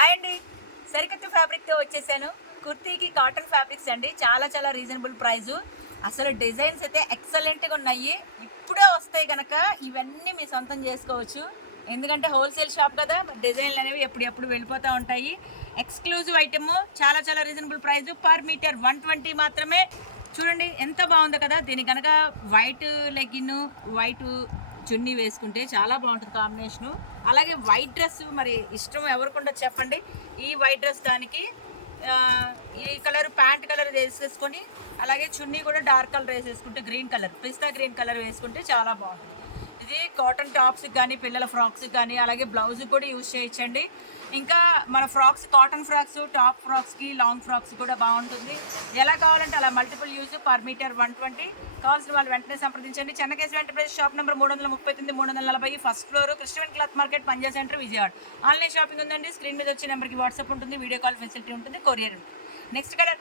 Hi అండి. సరికొత్త ఫ్యాబ్రిక్‌తో వచ్చేసాను. కుర్తీకి కాటన్ ఫ్యాబ్రిక్స్ అండి. చాలా చాలా రీజనబుల్ ప్రైజు. అసలు డిజైన్స్ అయితే ఎక్సలెంట్‌గా ఉన్నాయి. ఇప్పుడే వస్తాయి గనక ఇవన్నీ మీ సొంతం చేసుకోవచ్చు. ఎందుకంటే హోల్‌సేల్ షాప్ కదా! డిజైన్‌లు అనేవి ఎప్పుడెప్పుడు వెళ్ళిపోతా ఉంటాయి. ఎక్స్‌క్లూజివ్ ఐటెము చాలా చాలా రీజనబుల్ ప్రైజు. పర్ మీటర్ 120 మాత్రమే. చూడండి ఎంత బాగుందో కదా! దీనికి గనక వైట్ లెగ్గిన్, వైట్ చున్నీ వేసుకుంటే చాలా బాగుంటుంది కాంబినేషను. అలాగే వైట్ డ్రెస్ మరి ఇష్టం ఎవరికి ఉండదు చెప్పండి. ఈ వైట్ డ్రెస్ దానికి ఈ కలర్ ప్యాంట్ కలర్ వేసేసుకొని అలాగే చున్నీ కూడా డార్క్ కలర్ వేసేసుకుంటే గ్రీన్ కలర్ పిస్తా గ్రీన్ కలర్ వేసుకుంటే చాలా బాగుంటుంది. ఇది కాటన్ టాప్స్కి కానీ పిల్లల ఫ్రాక్స్కి కానీ అలాగే బ్లౌజ్కి కూడా యూజ్ చేయొచ్చండి. ఇంకా మన ఫ్రాక్స్ కాటన్ ఫ్రాక్స్ టాప్ ఫ్రాక్స్కి లాంగ్ ఫ్రాక్స్ కూడా బాగుంటుంది. ఎలా కావాలంటే అలా మల్టిపుల్ యూజ్. Per metre 120. కావాల్సిన వాళ్ళు వెంటనే సంప్రదించండి. Chennakeshwara enterprise shop number 339 340 first floor Christian cloth market Panja centre Vijayawada. Online shopping ఉందండి. స్క్రీన్ మీద వచ్చే నెంబర్కి వాట్సాప్ ఉంటుంది, వీడియో కాల్ ఫెసిలిటీ ఉంటుంది, కొరియర్ ఉంటుంది. Next colour